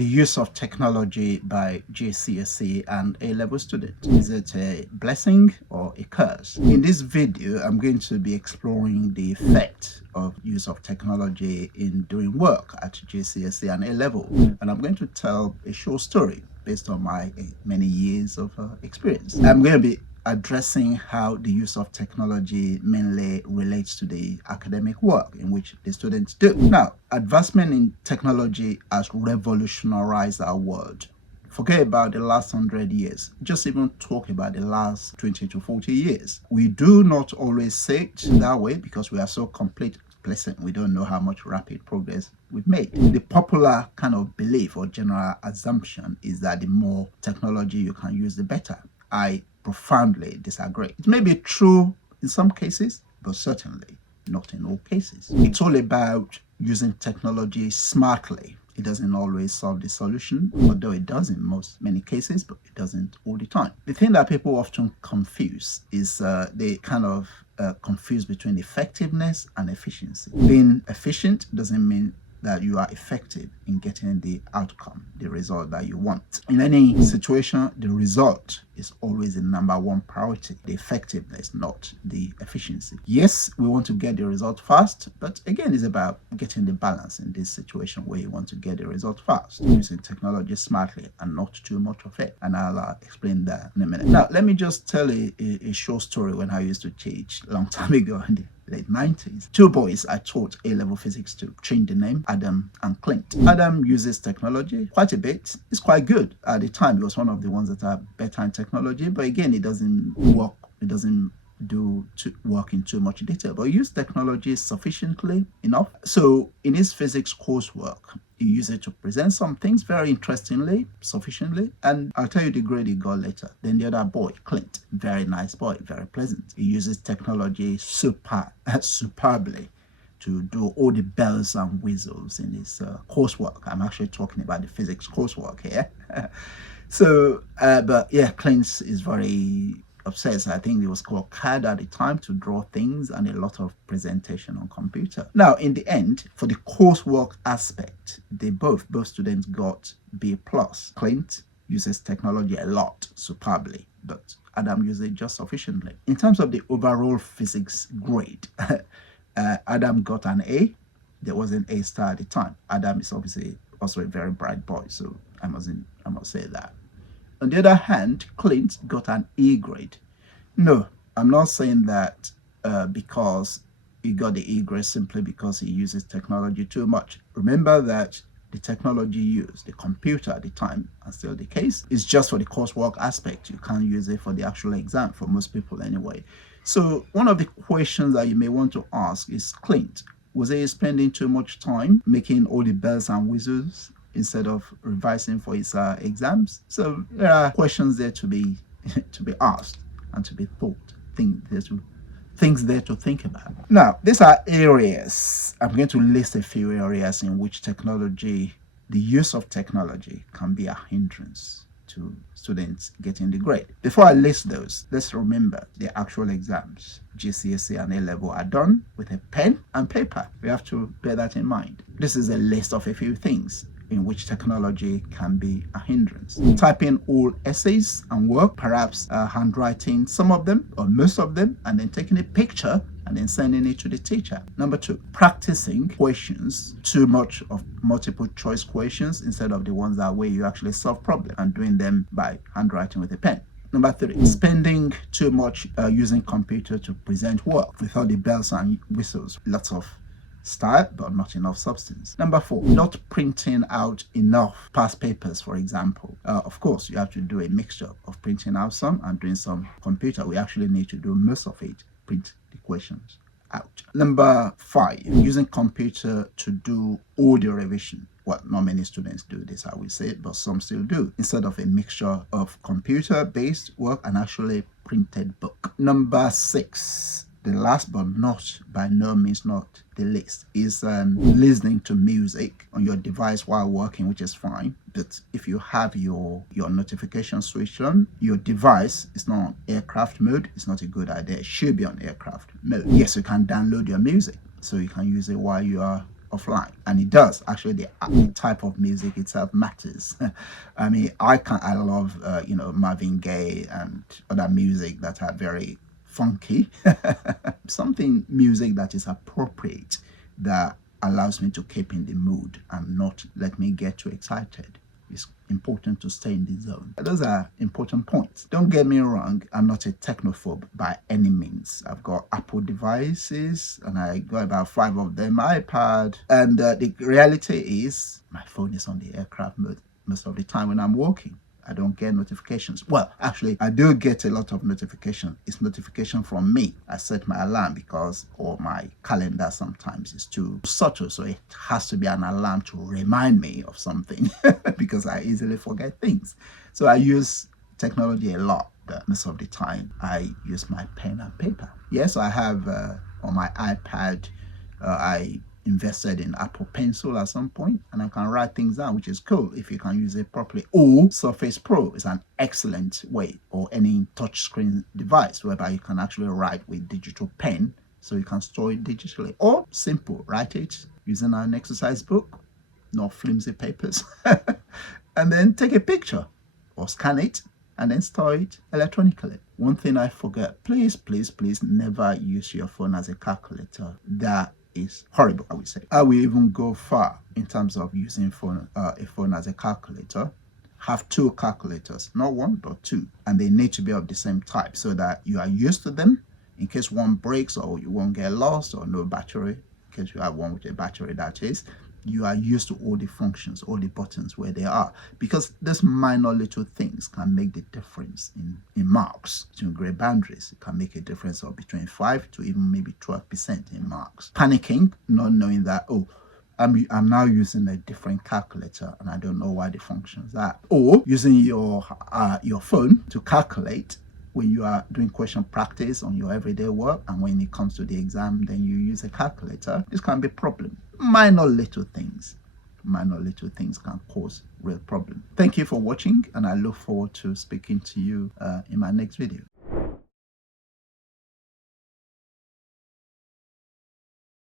the use of technology by GCSE and A-level students. Is it a blessing or a curse? In this video, I'm going to be exploring the effect of use of technology in doing work at GCSE and A-level, and I'm going to tell a short story based on my many years of experience. I'm going to be addressing how the use of technology mainly relates to the academic work in which the students do. Now, advancement in technology has revolutionized our world. Forget about the last 100 years. Just even talk about the last 20 to 40 years. We do not always say it that way because we are so complacent. We don't know how much rapid progress we've made. The popular kind of belief or general assumption is that the more technology you can use, the better. I profoundly disagree. It may be true in some cases, but certainly not in all cases. It's all about using technology smartly. It doesn't always solve the solution, although it does in many cases, but it doesn't all the time. The thing that people often confuse is they kind of confuse between effectiveness and efficiency. Being efficient doesn't mean that you are effective in getting the outcome, the result that you want. In any situation, the result is always the number one priority, the effectiveness, not the efficiency. Yes, we want to get the result fast, but again, it's about getting the balance in this situation where you want to get the result fast, using technology smartly and not too much of it. And I'll explain that in a minute. Now, let me just tell a short story when I used to teach a long time ago in the late 90s. Two boys I taught A-level physics to, changed the name, Adam and Clint. Adam uses technology quite a bit. It's quite good. At the time, he was one of the ones that are better in technology, but again, it doesn't work. It doesn't work in too much detail, but use technology sufficiently enough. So in his physics coursework, he used it to present some things very interestingly, sufficiently, and I'll tell you the grade he got later. Then the other boy, Clint, very nice boy, very pleasant. He uses technology superbly to do all the bells and whistles in his coursework. I'm actually talking about the physics coursework here. But yeah, Clint is very obsessed. I think it was called CAD at the time, to draw things and a lot of presentation on computer. Now, in the end, for the coursework aspect, both students got B+. Clint uses technology a lot, superbly, but Adam uses it just sufficiently. In terms of the overall physics grade, Adam got an A. There was an A star at the time. Adam is obviously also a very bright boy, so I must say that. On the other hand, Clint got an E grade. No, I'm not saying that because he got the E grade simply because he uses technology too much. Remember that the technology used, the computer at the time, and still the case, is just for the coursework aspect. You can't use it for the actual exam, for most people anyway. So one of the questions that you may want to ask is, Clint, was he spending too much time making all the bells and whistles instead of revising for his exams? So there are questions there to be asked and to be thought, things there to think about. Now, these are areas. I'm going to list a few areas in which the use of technology can be a hindrance to students getting the grade. Before I list those, let's remember the actual exams, GCSE and A-level, are done with a pen and paper. We have to bear that in mind. This is a list of a few things in which technology can be a hindrance. Typing all essays and work, perhaps handwriting some of them or most of them, and then taking a picture and then sending it to the teacher. Number two, practicing questions, too much of multiple choice questions instead of the ones that way you actually solve problems, and doing them by handwriting with a pen. Number three, spending too much using computer to present work without the bells and whistles. Lots of style, but not enough substance. Number four, not printing out enough past papers, for example. Of course, you have to do a mixture of printing out some and doing some computer. We actually need to do most of it, print the questions out. Number five, using computer to do all the revision. Well, not many students do this, I will say, but some still do, instead of a mixture of computer-based work and actually printed book. Number six, the last but by no means not the least, is listening to music on your device while working, which is fine. But if you have your notification switched on, your device is not on aircraft mode, it's not a good idea. It should be on aircraft mode. Yes, you can download your music, so you can use it while you are offline. And it does actually. The type of music itself matters. I mean, I love Marvin Gaye and other music that are very funky. Something music that is appropriate, that allows me to keep in the mood and not let me get too excited. It's important to stay in the zone. Those are important points. Don't get me wrong, I'm not a technophobe by any means. I've got Apple devices and I got about 5 of them, iPad. And the reality is my phone is on the aircraft mode most of the time when I'm working. I don't get notifications. Well, actually, I do get a lot of notification. It's notification from me. I set my alarm or my calendar sometimes is too subtle. So it has to be an alarm to remind me of something because I easily forget things. So I use technology a lot, but most of the time I use my pen and paper. Yes, I have on my iPad, I invested in Apple Pencil at some point, and I can write things down, which is cool if you can use it properly. Or Surface Pro is an excellent way, or any touchscreen device whereby you can actually write with digital pen, so you can store it digitally. Or simple, write it using an exercise book, not flimsy papers, and then take a picture or scan it and then store it electronically. One thing I forget, please never use your phone as a calculator. That is horrible, I would say. I will even go far in terms of using a phone as a calculator. Have 2 calculators, not 1 but 2, and they need to be of the same type so that you are used to them in case one breaks, or you won't get lost, or no battery, in case you have one with a battery, that is. You are used to all the functions, all the buttons where they are, because these minor little things can make the difference in marks. Between grade boundaries, it can make a difference of between 5 to even maybe 12% in marks. Panicking, not knowing that, oh, I'm now using a different calculator and I don't know why the functions are. Or using your phone to calculate when you are doing question practice on your everyday work, and when it comes to the exam, then you use a calculator. This can be a problem. Minor little things can cause real problem. Thank you for watching, and I look forward to speaking to you in my next video.